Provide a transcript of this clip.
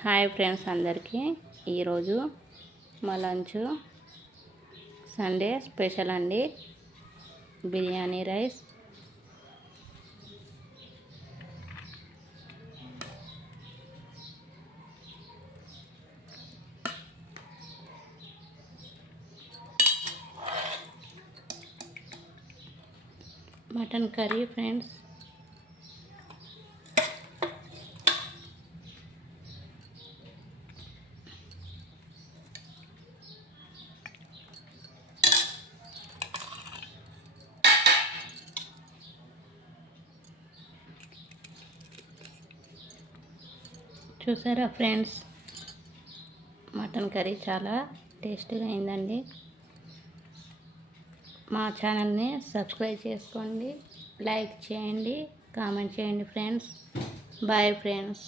Hi friends అందరికీ. ఈరోజు మా లంచ్ సండే స్పెషల్ అండి. Biryani rice. Mutton curry friends. చూసారా ఫ్రెండ్స్? మటన్ కర్రీ చాలా టేస్టీగా అయిందండి. మా ఛానల్ని సబ్స్క్రైబ్ చేసుకోండి లైక్ చేయండి కామెంట్ చేయండి ఫ్రెండ్స్. Bye friends.